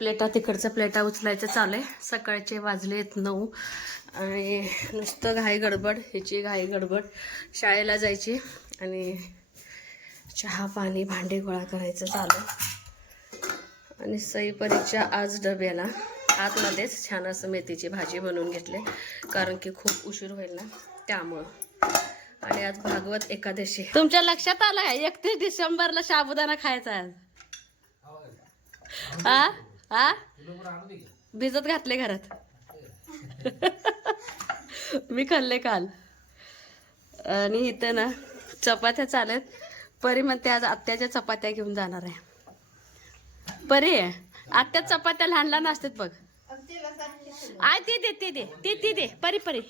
प्लेटा तिकडच्या प्लेटा उचलायचं चालू आहे. सकाळचे वाजलेत 9 आणि नुसतं घाई गडबड, ह्याची घाई गडबड. शाळेला जायची आणि चहा पाणी भांडे गोळा करायचं चालू. आणि सईपरीच्या आज डब्याला आतमध्येच छान असं मेथीची भाजी बनवून घेतली, कारण की खूप उशीर होईल ना त्यामुळं. आणि आज भागवत एकादशी. तुमच्या लक्षात आलं का 31 डिसेंबरला साबुदाणा खायचा आज? हा हा भिजत घातले घरात. मी खाल्ले काल. आणि इथं ना चपात्या चालत. परी म्हणते आज आत्याच्या चपात्या घेऊन जाणार आहे. परी आत्या चपात्या लहान लहान असतात बघ. आय ते दे ते दे ते दे परी परी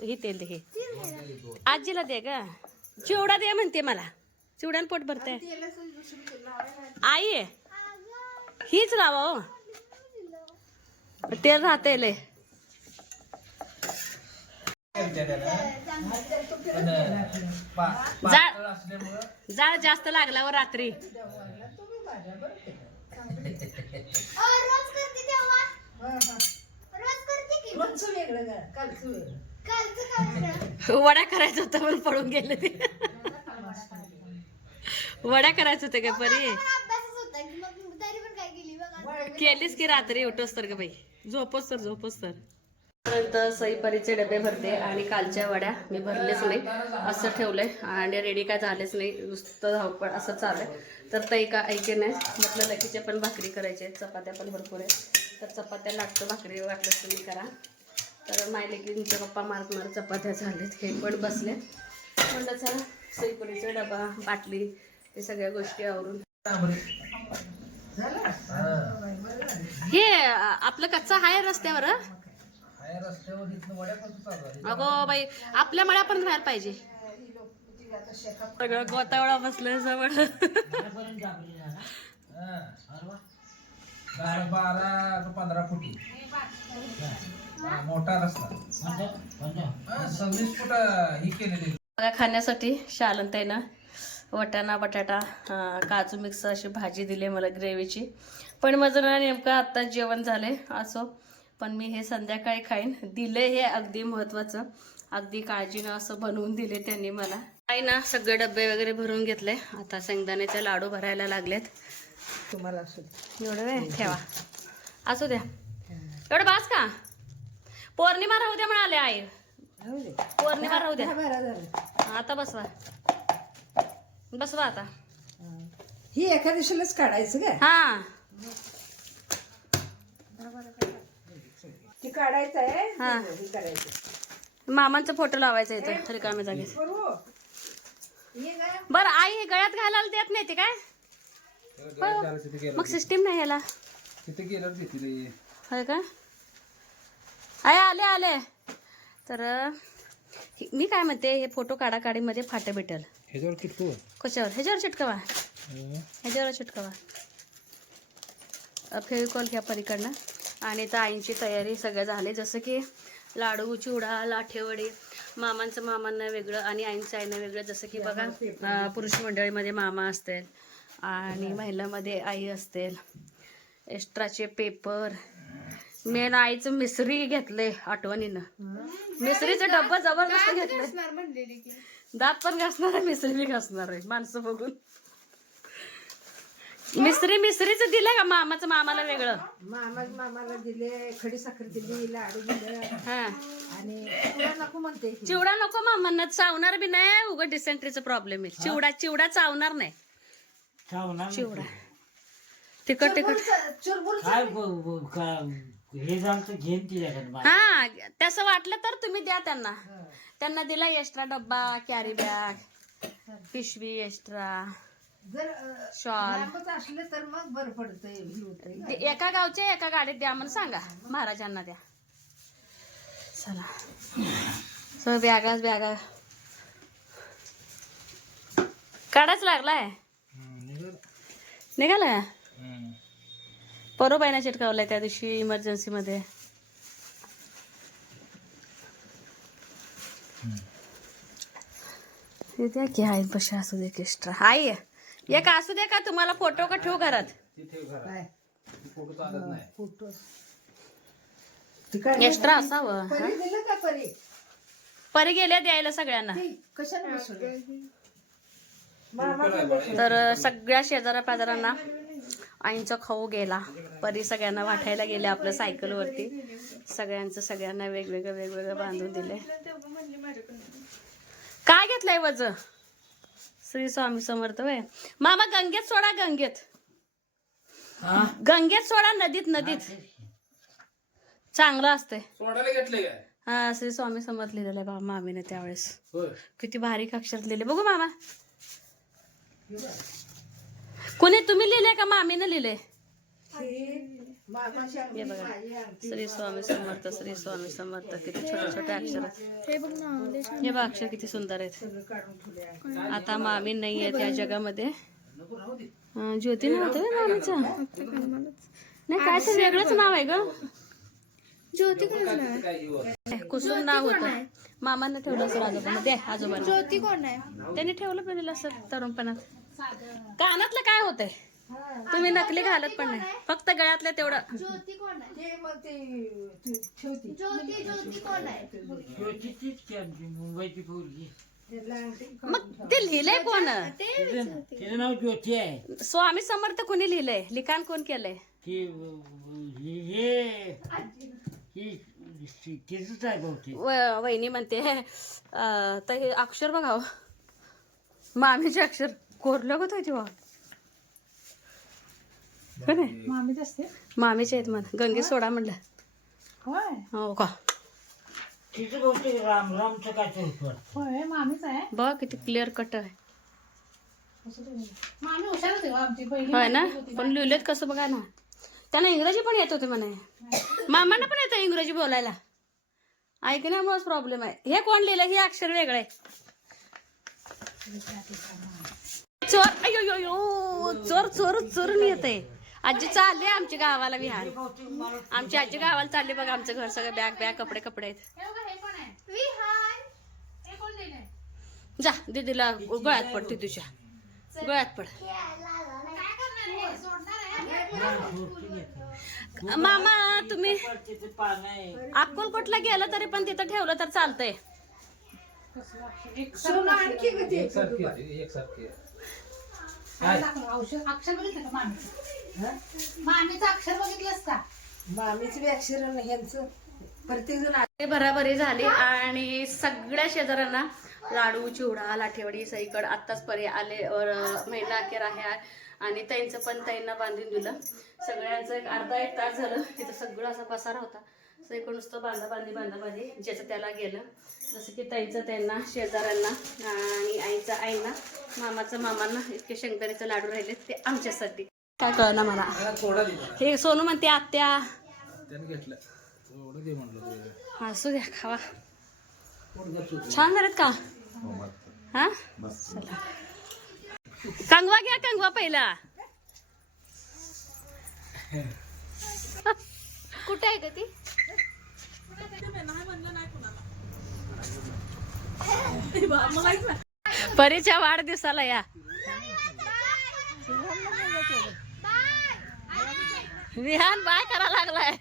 ही तेल दे. हे आजीला दे ग. चिवडा दे म्हणते मला. चिवड्यान पोट भरते. आई हीच लावा हो. तेल राहते लय. जाळ जास्त लागल्यावर रात्री वड्या करायचं होतं पण पडून गेले ते. वड्या करायचं होतं का परी? केलीस की रात्री उठोस तर ग बाई. झोपच तर पर्यंत सईपरीचे डबे भरते. आणि कालच्या वड्या मी भरलेच नाही, असं ठेवलंय. आणि रेडी काय झालेच नाही, नुसतं धावपळ असं चाललंय. तर ताई का ऐके नाही म्हटलं लकीच्या पण भाकरी करायचे आहेत, चपात्या पण भरपूर आहेत. तर चपात्या लागतं, भाकरी वाटलं तुम्ही करा. तर माय लेकींचे पप्पा मारणार चपात्या झालेत, हे पण बसले. म्हणलं चला सईपरीचा डबा बाटली हे सगळ्या गोष्टी आवरून. हे आपलं कच्चा हाय रस्त्यावर. अगो बाई आपल्या मळ्यापर्यंत व्हायला पाहिजे. सगळं गोतावळा बसलंय जवळ. 12-15 फुटी मोठा रस्ता. 26 फूट ही केलेली. खाण्यासाठी शालनताईनं वटाणा बटाटा काजू मिक्स अशी भाजी दिली मला ग्रेव्हीची. पण माझं ना नेमकं आत्ताच जेवण झाले असो, पण मी हे संध्याकाळी खाईन. दिले हे अगदी महत्त्वाचं, अगदी काळजीनं असं बनवून दिले त्यांनी मला. काही ना सगळे डबे वगैरे भरून घेतले. आता शेंगदाण्याचे लाडू भरायला लागलेत. तुम्हाला असू एवढं वेळ ठेवा, असू द्या. एवढं बास का? पौर्णिमा राहू द्या म्हणाले आई. पौर्णिमा राहू द्या. आता बसवा बसवा आता. ही एका दिवशीलाच काढायचं का? हा ती काढायचं आहे. हा. हे करायचं. मामांचा फोटो लावायचा इथं रिकाम्या जागेत. बरं आई हे गळ्यात घालायला देत नाही ते काय? मग सिस्टीम नाही ह्याला तिथे गेलं तिथे होय का? आय आले आले. तर मी काय म्हणते, हे फोटो काढाकाडीमध्ये फाटं भेटेल. ह्याच्यावर चिटकू. कशावर? ह्याच्यावर चिटकवा. ह्याच्यावर चिटकवा. फेविकॉल घ्या पलीकडनं. आणि तर आईंची तयारी सगळं झाले, जसं की लाडू चिवडा लाठेवडी. मामांचं मामांना वेगळं आणि आईंचं आईनं वेगळं. जसं की बघा पुरुष मंडळीमध्ये मामा असतील आणि महिलांमध्ये आई असतील. एक्स्ट्राचे पेपर. मेन आईचं मिसरी घेतले आठवणीनं. मिसरीचं डब्बा जबरदस्त घेतलं. दात पण घासणार आहे, मिसरी बी घासणार आहे माणसं बघून. मिसरीचं दिलं का मामाचं मामाला वेगळं? मामाला दिले, खडी साखर दिली, लाडू दिले. हा आणि चिवडा नको म्हणते. चिवडा नको मामांना. चावणार बी नाही, उघड डिसेंट्रीचा प्रॉब्लेम आहे. चिवडा चावणार नाही. चिवडा तिखट हा तसं वाटलं तर तुम्ही द्या त्यांना. त्यांना दिला एक्स्ट्रा डब्बा, कॅरी बॅग, पिशवी एक्स्ट्रा, शॉल असले तर मग बरं पडतंय. एका गावचे एका गाडीत द्या म्हणून सांगा, महाराजांना द्या. चला बॅगा काढाच लागलाय. निघाला परोबाईना चिटकावलाय त्या दिवशी इमर्जन्सी मध्ये. द्या की आई पशी असू दे एक्स्ट्रा. आई एक असू दे का तुम्हाला फोटो का ठेवू घरात? फोटो चालत नाही. फोटो ती काय एक्स्ट्रा असावं. परी दिलं का परी परी गेल्या द्यायला सगळ्यांना. ती कशाला बसवली तर सगळ्या शेजाऱ्या पाजारांना आईंचा खाऊ गेला. परी सगळ्यांना वाटायला गेले आपल्या सायकलवरती. सगळ्यांना वेगवेगळं बांधून दिले. काय घेतलंय वज? श्री स्वामी समर्थ वय. मामा गंगेत सोडा, गंगेत सोडा, नदीत चांगलं असतंय. सोडायला घेतले काय? हा, श्री स्वामी समर्थ लिहिलेलं आहे बाबा मामीने त्यावेळेस. होय. किती बारीक अक्षरात लिहिले बघू मामा. कोणी तुम्ही लिहिले का मामीने लिहिले? हे बघा, श्री स्वामी समर्थ, श्री स्वामी समर्थ. किती छोटे छोटे अक्षर आहेत. हे बघा अक्षर किती सुंदर आहेत. आता मामी नाही आहे त्या जगामध्ये. ज्योती नाव होतं मामीचं. नाही काय तर वेगळंच नाव आहे ग. ज्योती कोणाचं नाव आहे? कुसुम नाव होतं. मामांना ठेवलं असेल आजोबांना. दे आजोबांना. ज्योती कोण आहे? त्यांनी ठेवलं पेलेलं असेल तरुणपणात. कानातलं काय होतंय? तुम्ही नकली घालत पण नाही, फक्त गळ्यातलं तेवढं. ज्योती कोण आहे? ते मग ती ठेवती ज्योती कोण आहे? मुंबईची पोरगी. मग ते लिहिलंय कोण? तिचं नाव ज्योती आहे. स्वामी समर्थ कोणी लिहिलंय? लिखाण कोण केलंय? ती हे तिचंच आहे बहुतेक. वहिनी म्हणते तर हे अक्षर बघा. मामीचे अक्षर कोरलं होत होती बा. मामीचे आहेत म्हण. गंगे सोडा म्हणलं. हो का? तिचं बहुतेक रामचं काय ते होतं. बघ किती क्लिअर कट आहे. मामी हुशार होते आमची पहिली. होय ना? पण लिहिलेत कसं बघा ना. त्यांना इंग्रजी पण येत होते म्हणे. मामांना पण येतं इंग्रजी बोलायला. ऐकण्यामुळेच प्रॉब्लेम आहे. हे कोण लिहिलं? हे अक्षर वेगळं आहे. चोर अयो चोर चोर चोरून येत आहे. आजी चालली आमची गावाला विहार. आमची आजी गावाला चालली बघा. आमचं घर सगळं बॅग कपडे आहेत. हे कोण आहे? विहान. हे कोण लिहिलंय? जा दीदीला गळ्यात पड. तुझ्या गळ्यात पड. काय करणार हे? सोडणार आहे? मामा तुम्ही तिचं पान आहे. अक्कलकोटला गेलं तरी पण तिथं ठेवलं तर चालतंय. सोनं आणखी ग ते एकसारखी आहे, एकसारखी आहे. काय दाखवलं? अक्षर बघितलं का मामीचं? मामीचं अक्षर बघितलंस का? मामीची बी अक्षर ह्यांचं प्रत्येक जण ते भराभरी झाली आणि सगळ्या शेजाऱ्यांना लाडू, चिवडा, लाठेवडी सईकड आत्ताच परी आले. महिना अखेर आहे आणि त्यांचं पण त्यांना बांधून दिलं. सगळ्यांचं एक अर्धा एक तास झालं. तिथं सगळं असा पसारा होता. सईकड नुसतं बांधाबांधी ज्याचं त्याला गेलं. जसं की ताईचं त्यांना, शेजाऱ्यांना आणि आईचं आईंना, मामांना इतके शेंगदाण्याचे लाडू राहिले ते आमच्यासाठी. काय कळलं मला. मला थोडा दे मला. हे सोनू म्हणते आत्या. त्याने घेतलं थोडं दे म्हणलं. असू द्या खावा. पोट गच्च होतं. छान झालेत का? हा चला. कंगवा घ्या. कंगवा पहिला. कुठे आहे ग ती? परीच्या वाढदिवसाला या. विहान बाय करा लागलाय.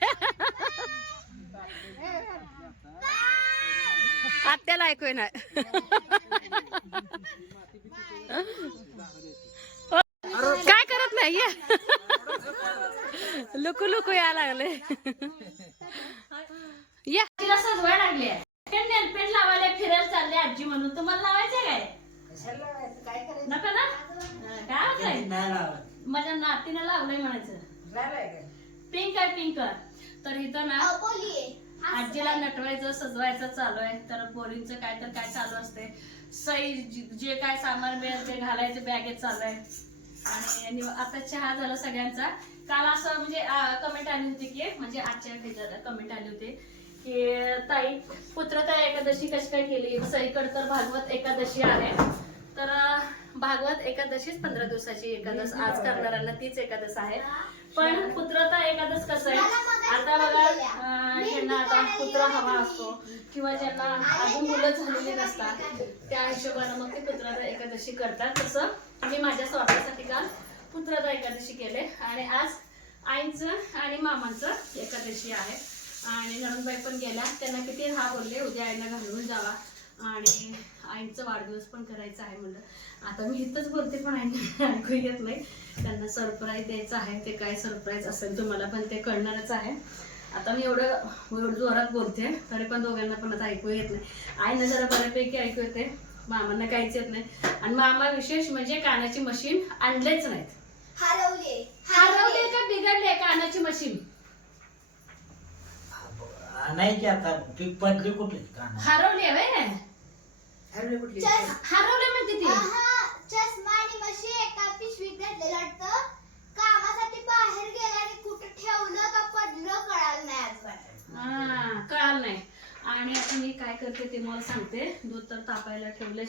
आत्याला ऐकू नाही. काय करत नाही ये. लुकू या लागले. या तिला सजवाय लागले. नेलपेंट लावायला फिरायला चालले आजी म्हणून. तुम्हाला लावायचं काय? नका ना. काय होतंय? माझ्या नातीने लावलंय म्हणायचं. पिंक आहे पिंक. तर इथं ना आजीला नटवायचं सजवायचं चालू आहे. तर पोरींचं काय चालू असते. सई जे काय सामान मिळेल ते घालायचं बॅगेत चालू आहे. आणि आता चहा झाला सगळ्यांचा. काल असं म्हणजे कमेंट आली होती की म्हणजे आजच्या कमेंट आली होती की ताई पुत्रता एकादशी कशी काय केली. सईकडे तर भागवत एकादशी आहे. तर भागवत एकादशीच 15 दिवसाची एकादश. आज करणाऱ्यांना तीच एकादश आहे. पण पुत्रता एकादश कसं आहे आता बघा. ज्यांना आता पुत्र हवा असतो किंवा ज्यांना अजून मुलं झालेली नसतात त्या हिशोबानं मग ते पुत्रता एकादशी करतात. तसं मी माझ्या स्वतःसाठी काल पुत्रता एकादशी केले. आणि आज आईचं आणि मामांचं एकादशी आहे आणि नणंदबाई पण गेल्या. त्यांना किती हा बोलले उद्या आईला घालवून जावा आणि आईचं वाढदिवस पण करायचा आहे म्हणलं. आता मी इथंच बोलते पण आईला ऐकू येत नाही. त्यांना सरप्राईज द्यायचं आहे. ते काय सरप्राईज असेल तुम्हाला पण ते कळणारच आहे. आता मी एवढं जोरात बोलते तरी पण दोघांना पण आता ऐकू येत नाही. आईनं जरा बऱ्यापैकी ऐकू येते, मामांना काहीच येत नाही. आणि मामा विशेष म्हणजे कानाची मशीन आणलेच नाहीत. हरवले का बिघडले कानाची मशीन? नाही की आता ती पडली कुठली काना हरवली आहे हरवले कुठली हरवले म्हणते ती. चष्मा आणि मशी एका पिशवीत घातलेलं वाटतं. कामासाठी बाहेर गेला आणि कुठं ठेवलं का पडलं कळालं नाही आजपर्यंत. हा कळाल नाही. आणि आता मी काय करते ते मला सांगते. दूध तर तापायला ठेवले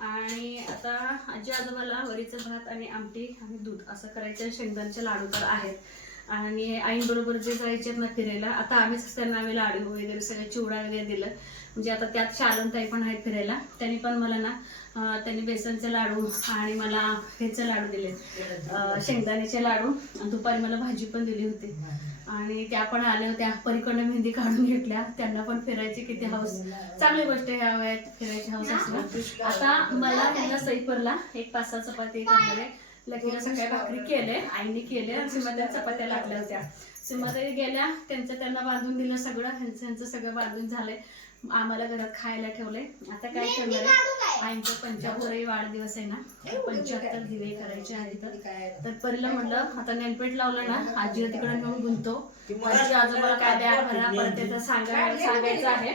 आणि आता आजी आजोबाला वरीचं भात आणि आमटी आणि दूध असं करायचं. शेंगदाण्याचे लाडू तर आहेत आणि आईंबरोबर जे जायचे ना फिरायला, आता आम्हीच त्यांना आम्ही लाडू वगैरे सगळं चिवडा वगैरे दिलं. म्हणजे आता त्यात शालनताई पण आहेत फिरायला. त्यांनी पण मला ना त्यांनी बेसनचे लाडू आणि मला ह्याचे लाडू दिले, शेंगदाण्याचे लाडू. दुपारी मला भाजी पण दिली होती आणि त्या पण आल्या होत्या. परीकडनं मेहंदी काढून घेतल्या. त्यांना पण फिरायची किती हौस. चांगली गोष्ट ह्या वयात फिरायची हौस असणं. आता मला त्यांना सईपरला एक 5-6 चपाती करणार आहे. लकीला सकाळी भाकरी केले, आईने केले आणि सीमाताई चपात्या लागल्या होत्या. सीमाताई गेल्या, त्यांना बांधून दिलं सगळं. ह्यांचं सगळं बांधून झालंय. आम्हाला घरात खायला ठेवले. आता काय करणार आहे, आईंचा 75 वाढदिवस आहे ना, 75 दिवे करायचे आहेत. तर परीला म्हणलं आता नेलपेट लावलं ना, आजीला तिकडे नेऊन गुंतो. आजी आजोबाला काय द्या भरा परत त्याचं सांगायचं आहे.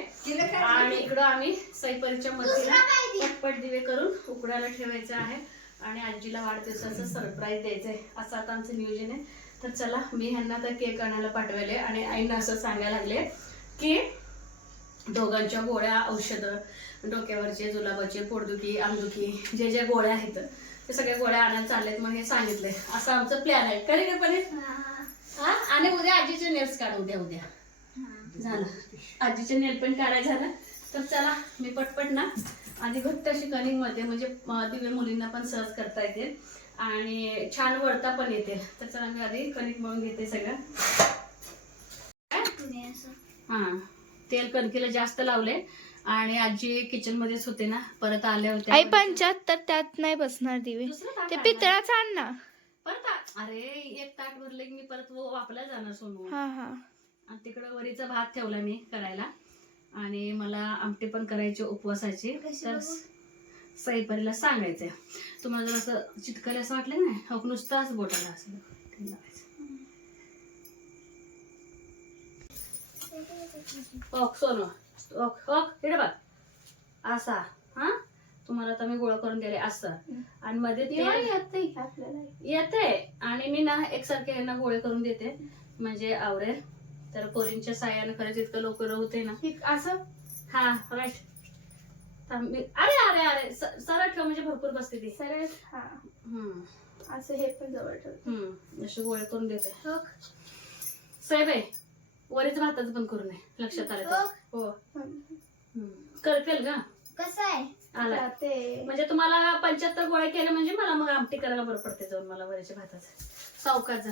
आणि इकडं आम्ही सईपरीच्या मतीला पटपट दिवे करून उकडायला ठेवायचे आहे आणि आजीला वाढदिवसाचं सरप्राईज द्यायचंय. असं आता आमचं नियोजन आहे. तर चला मी ह्यांना तर केक आणायला पाठवले आणि आईनं असं सांगायला लागले की दोघांच्या गोळ्या, औषधं, डोक्यावरचे, जुलाबाचे, पोटदुखी, आमदुखी, जे गोळ्या आहेत ते सगळ्या गोळ्या आणायला चाललेत म्हणून हे सांगितलंय. असं आमचं प्लॅन आहे. खरे का पण हा. आणि उद्या आजीचे नेल्स काढू उद्या झालं. आजीचे नेल पण काढायचं झालं. तर चला मी पटपट ना आधी घट्ट अशी कणिक मध्ये म्हणजे दिवे मुलींना पण सहज करता येतील आणि छान वळता पण येतील. तर चला मी आधी कणिक मळून घेते सगळं. हा तेल कणकीला जास्त लावले आणि आजी किचन मध्येच होते ना, परत आल्या होत्या. आई 75 त्यात नाही बसणार दिवे. दुसरं ताट ते आणा. पितळाचं आण ना. परत अरे एक ताट भरले की मी परत वापरायला जाणार सोनू. हा. आणि तिकडं वरीचा भात ठेवला मी करायला आणि मला आमटी पण करायची उपवासाची. तर सईपरीला सांगायचंय. तुम्हाला जर असं चिटकले असं वाटलं ना, हो नुसताच बोटाला असं लावायचं. ओक सोनू ओक इकडे बघ असा. हा तुम्हाला आता मी गोळा करून दिले असं आणि मध्ये येते आणि मी ना एकसारखे यांना गोळे करून देते म्हणजे आवडेल. तर पोरींच्या साह्यानं खरंच इतकं लवकर होते ना असं. हा राईट. अरे अरे अरे सरळ ठेव म्हणजे भरपूर बसते ती सरळ. असं हे पण जवळ ठेव. असे गोळे करून देते. साहेब वरीच भाताचं पण करू नये लक्षात आलं. हो करतेल का कसं आहे आला म्हणजे तुम्हाला 75 गोळे केले म्हणजे मला मग आमटी करायला बरं पडते जाऊन मला वरीच्या भाताचं. सावकाचा.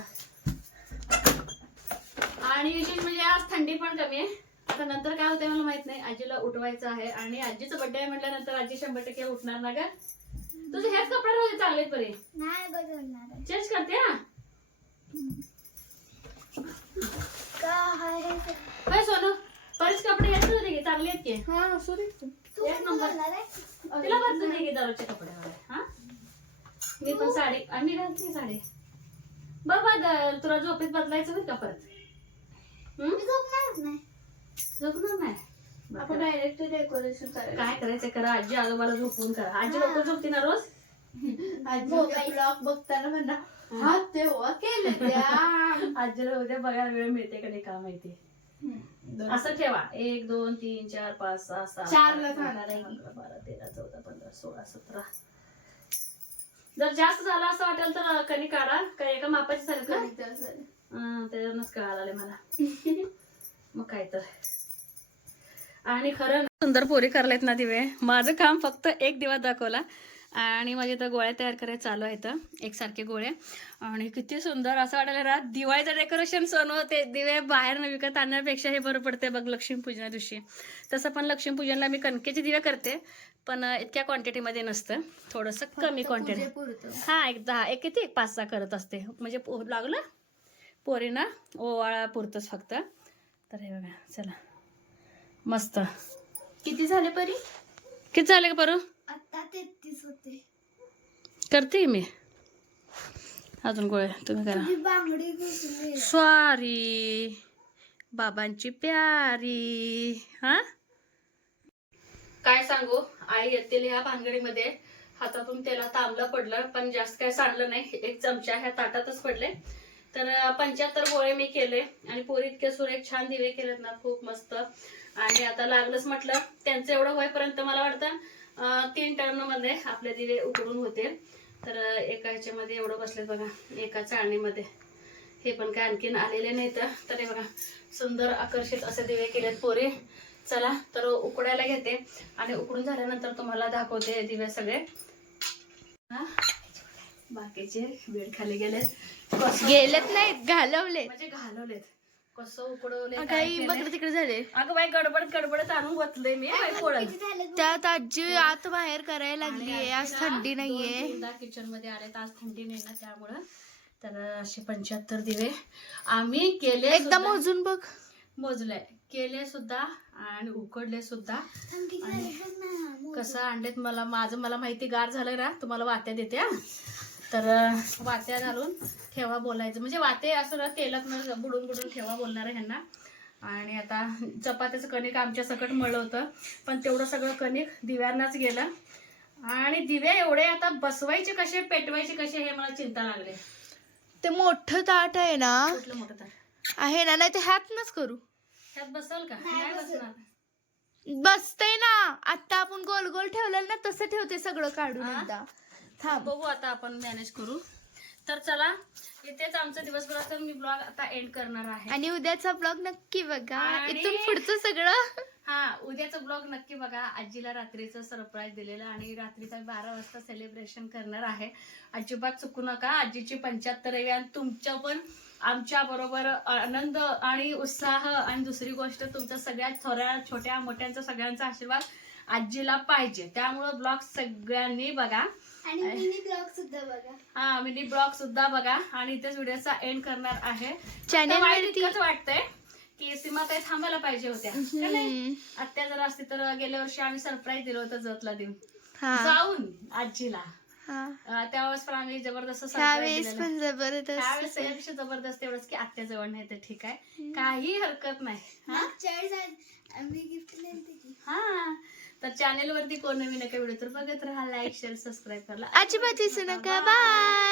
आणि विशेष म्हणजे आज थंडी पण कमी आहे. आता नंतर काय होतंय मला माहित नाही. आजीला उठवायचं आहे आणि आजीचं बर्थडे आहे म्हटल्यानंतर आजी 100% उठणार ना का. तुझे हेच कपडे रोज चांगलेत बरे. नाही बदलणार. चेंज करते हा काय सोनू. बरेच कपडे हेच होते की चांगले आहेत की. एक नंबर तिला बदलून दे की दररोजचे कपडे वगैरे. हा मी पण साडी आम्ही घालते साडी. बरं तुला झोपेत बदलायचं नाही का परत. झोपणार नाही. आपण डायरेक्ट डेकोरेशन करायला काय करायचं करा. आजी आजोबाला झोपून करा. आजी लवकर झोपते ना रोज. ब्लॉग बघताना म्हणा हा तेव्हा केले त्या. आजीला उद्या बघायला वेळ मिळते का नाही का माहिती. असं ठेवा 1 2 3 4 5 6 7 4 जाणार आहे. 12 13 14 15 16 17. जर जास्त झालं असं वाटेल तर कणी काढा. काय एका मापाची झालं का त्याच्यावरच कळायला आले मला. मग काय तर. आणि खरं सुंदर पोरी करलेत ना दिवे. माझं काम फक्त एक दिवा दाखवला आणि माझे तर गोळ्या तयार करायला चालू आहेत एकसारखे गोळे. आणि किती सुंदर असं वाटायला ना दिवाळीचं डेकोरेशन सोनं ते दिवे बाहेर विकत आणण्यापेक्षा हे बरं पडते बघ लक्ष्मीपूजना दिवशी. तसं पण लक्ष्मीपूजनला मी कणकेचे दिवे करते, पण इतक्या क्वांटिटीमध्ये नसतं, थोडंसं कमी क्वांटिटी. हां एक किती 5-6 करत असते, म्हणजे लागलं पोरीना ओवाळा पुरतंच फक्त. तर हे बघा चला मस्त. किती झाले परी? किती झाले का बरं? आता 33 होते. करते मी अजून गोळ्या, तुम्ही करा. तुझी बांगडी घुसली. स्वारी बाबांची प्यारी. हा काय सांगू, आई येतील ह्या भानगडीमध्ये हातातून त्याला तांबलं पडलं, पण जास्त काय सांडलं नाही, 1 चमचा ह्या ताटातच पडले. तर 75 गोळे मी केले आणि पोरी इतके सुरेख छान दिवे केलेत ना, खूप मस्त. आणि आता लागलंच म्हटलं त्यांचं एवढं होईपर्यंत मला वाटतं 3 टर्नमध्ये आपले दिवे उकडून होते. तर एका ह्याच्यामध्ये एवढं बसलेत बघा, एका चाळणीमध्ये. हे पण काय आणखीन आलेले नाहीत. तर हे बघा सुंदर आकर्षित असे दिवे केलेत पोरी. चला तर उकडायला घेते आणि उकडून झाल्यानंतर तुम्हाला दाखवते दिवे सगळे. हा बाकीचे बेड खाली गेलेत नाहीत, घालवले. म्हणजे घालवलेत, कसं उकडवले काही बघ तिकडे झाले. अगं बाई गडबडत आणून बसले मी त्यात आजी आत बाहेर करायला लागली. आज थंडी नाहीये. किचन मध्ये आले, आज थंडी नाही ना त्यामुळं. तर असे 75 दिवे आम्ही केले, एकदम मोजून बघ. मोजले, केले सुद्धा आणि उकडले सुद्धा. कसं आणलेत मला माहिती, गार झालंय ना, तुम्हाला वात्या देते हा. तर वात्या घालून ठेवा बोलायचं, म्हणजे वाते असं तेलात न बुडून ठेवा बोलणार आहे ह्यांना. आणि आता चपात्याचं कणिक आमच्या सकट मळलं होतं, पण तेवढं सगळं कणिक दिव्यांनाच गेलं. आणि दिवे एवढे आता बसवायचे कसे, पेटवायचे कसे, हे मला चिंता लागले. ते मोठं ताट आहे ना, कुठलं मोठं ताट आहे ना, नाही ते ह्यातनच करू. ह्यात बसल का? नाही बसणार. बसतय ना, आता आपण गोल गोल ठेवलेलं ना तसं ठेवते सगळं काढून हा? एकदा. थांब बघू आता आपण मॅनेज करू. तर चला इथेच आमचा दिवसभराचा मी ब्लॉग आता एंड करणार आहे. आणि उद्याचा ब्लॉग नक्की बघा. आणि- इथून पुढचं सगळं हा उद्याचा ब्लॉग नक्की बघा. आजीला रात्रीचं सरप्राईज दिलेलं आणि रात्रीचा 12 वाजता सेलिब्रेशन करणार आहे. अजिबात चुकू नका. आजीची 75वी आणि तुमच्या पण आमच्या बरोबर आनंद आणि उत्साह. आणि दुसरी गोष्ट तुमचा सगळ्यात थोड्या छोट्या मोठ्यांचा सगळ्यांचा आशीर्वाद आजीला पाहिजे. त्यामुळं ब्लॉग सगळ्यांनी बघा आणि मिनी ब्लॉग सुद्धा बघा. हा मिनी ब्लॉग सुद्धा बघा. आणि इथेच व्हिडिओचा एंड करणार आहे. चॅनल इतकंच वाटतंय की सीमाताई थांबायला पाहिजे होत्या का नाही? आत्या जर असती तर गेल्या वर्षी आम्ही सरप्राईज दिलं होतं जतला देऊन जाऊन आजीला. त्यावेळेस पण आम्ही जबरदस्त सरप्राईज दिलेलं. त्यावेळेस यापेक्षा जबरदस्त एवढंच की आत्या जवळ नाही तर ठीक आहे, काही हरकत नाही. हा तर चॅनेल वरती कोण नवीन नका व्हिडिओ तर बघत राहा, लाईक शेअर सबस्क्राईब करा. अजिबात विसरू नका. बाय.